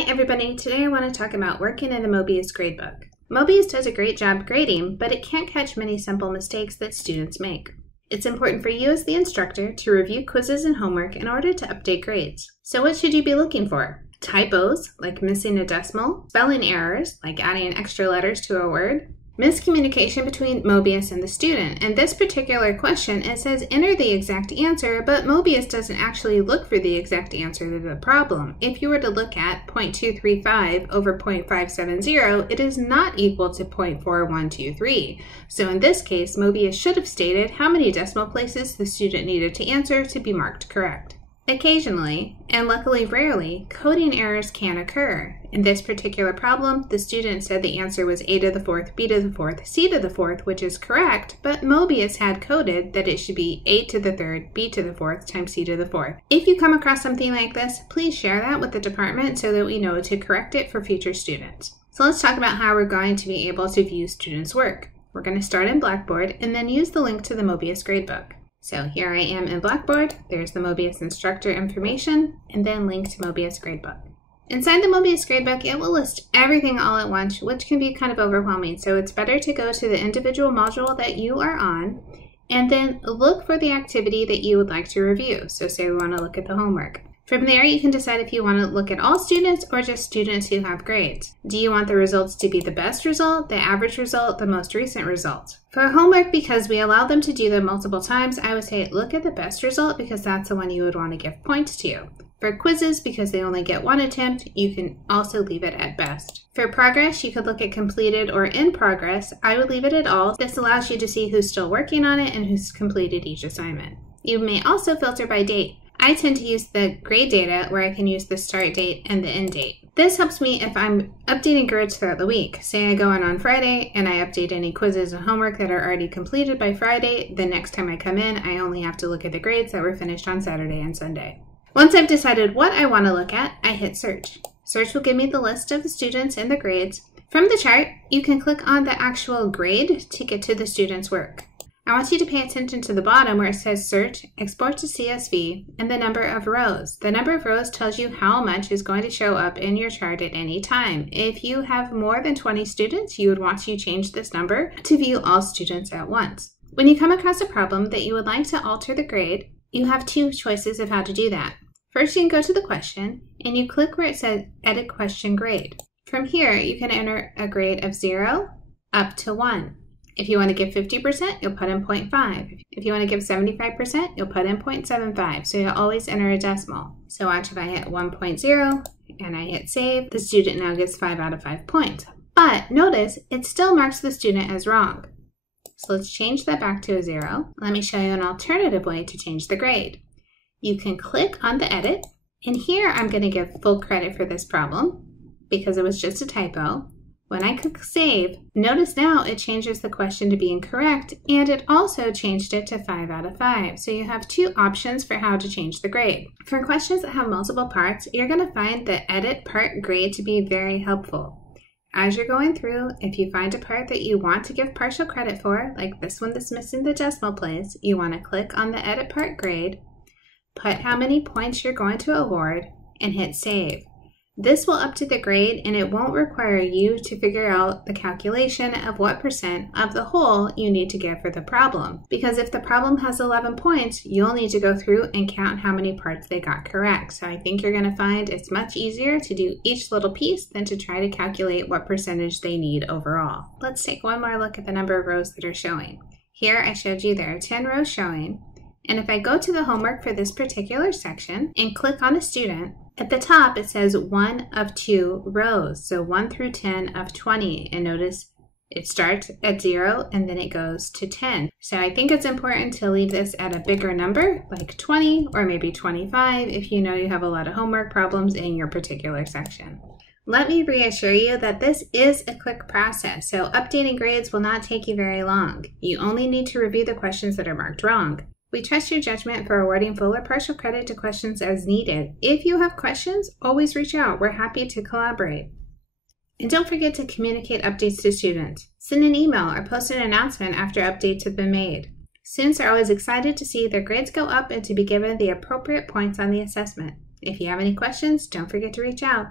Hi everybody, today I want to talk about working in the Mobius gradebook. Mobius does a great job grading, but it can't catch many simple mistakes that students make. It's important for you as the instructor to review quizzes and homework in order to update grades. So what should you be looking for? Typos, like missing a decimal, spelling errors, like adding extra letters to a word, miscommunication between Mobius and the student. In this particular question, it says enter the exact answer, but Mobius doesn't actually look for the exact answer to the problem. If you were to look at 0.235 over 0.570, it is not equal to 0.4123. So in this case, Mobius should have stated how many decimal places the student needed to answer to be marked correct. Occasionally, and luckily rarely, coding errors can occur. In this particular problem, the student said the answer was a to the fourth, b to the fourth, c to the fourth, which is correct, but Mobius had coded that it should be a to the third, b to the fourth, times c to the fourth. If you come across something like this, please share that with the department so that we know to correct it for future students. So let's talk about how we're going to be able to view students' work. We're going to start in Blackboard and then use the link to the Mobius gradebook. So here I am in Blackboard, there's the Mobius instructor information, and then link to Mobius gradebook. Inside the Mobius gradebook, it will list everything all at once, which can be kind of overwhelming, so it's better to go to the individual module that you are on, and then look for the activity that you would like to review. So say we want to look at the homework. From there, you can decide if you want to look at all students or just students who have grades. Do you want the results to be the best result, the average result, the most recent result? For homework, because we allow them to do them multiple times, I would say look at the best result because that's the one you would want to give points to. For quizzes, because they only get one attempt, you can also leave it at best. For progress, you could look at completed or in progress. I would leave it at all. This allows you to see who's still working on it and who's completed each assignment. You may also filter by date. I tend to use the grade data where I can use the start date and the end date. This helps me if I'm updating grades throughout the week. Say I go in on Friday and I update any quizzes and homework that are already completed by Friday. The next time I come in, I only have to look at the grades that were finished on Saturday and Sunday. Once I've decided what I want to look at, I hit search. Search will give me the list of the students and the grades. From the chart, you can click on the actual grade to get to the student's work. I want you to pay attention to the bottom where it says search, export to CSV, and the number of rows. The number of rows tells you how much is going to show up in your chart at any time. If you have more than 20 students, you would want to change this number to view all students at once. When you come across a problem that you would like to alter the grade, you have two choices of how to do that. First, you can go to the question and you click where it says edit question grade. From here, you can enter a grade of 0 up to 1. If you want to give 50%, you'll put in 0.5. If you want to give 75%, you'll put in 0.75. So you'll always enter a decimal. So watch if I hit 1.0 and I hit save, the student now gets 5 out of 5 points. But notice, it still marks the student as wrong. So let's change that back to a 0. Let me show you an alternative way to change the grade. You can click on the edit, and here I'm going to give full credit for this problem because it was just a typo. When I click save, notice now it changes the question to be incorrect, and it also changed it to 5 out of 5. So you have two options for how to change the grade. For questions that have multiple parts, you're going to find the edit part grade to be very helpful. As you're going through, if you find a part that you want to give partial credit for, like this one that's missing the decimal place, you want to click on the edit part grade, put how many points you're going to award, and hit save. This will update the grade and it won't require you to figure out the calculation of what percent of the whole you need to give for the problem. Because if the problem has 11 points, you'll need to go through and count how many parts they got correct. So I think you're going to find it's much easier to do each little piece than to try to calculate what percentage they need overall. Let's take one more look at the number of rows that are showing. Here I showed you there are 10 rows showing. And if I go to the homework for this particular section and click on a student, at the top it says 1 of 2 rows, so 1 through 10 of 20, and notice it starts at 0 and then it goes to 10. So I think it's important to leave this at a bigger number, like 20 or maybe 25 if you know you have a lot of homework problems in your particular section. Let me reassure you that this is a quick process, so updating grades will not take you very long. You only need to review the questions that are marked wrong. We trust your judgment for awarding full or partial credit to questions as needed. If you have questions, always reach out. We're happy to collaborate. And don't forget to communicate updates to students. Send an email or post an announcement after updates have been made. Students are always excited to see their grades go up and to be given the appropriate points on the assessment. If you have any questions, don't forget to reach out.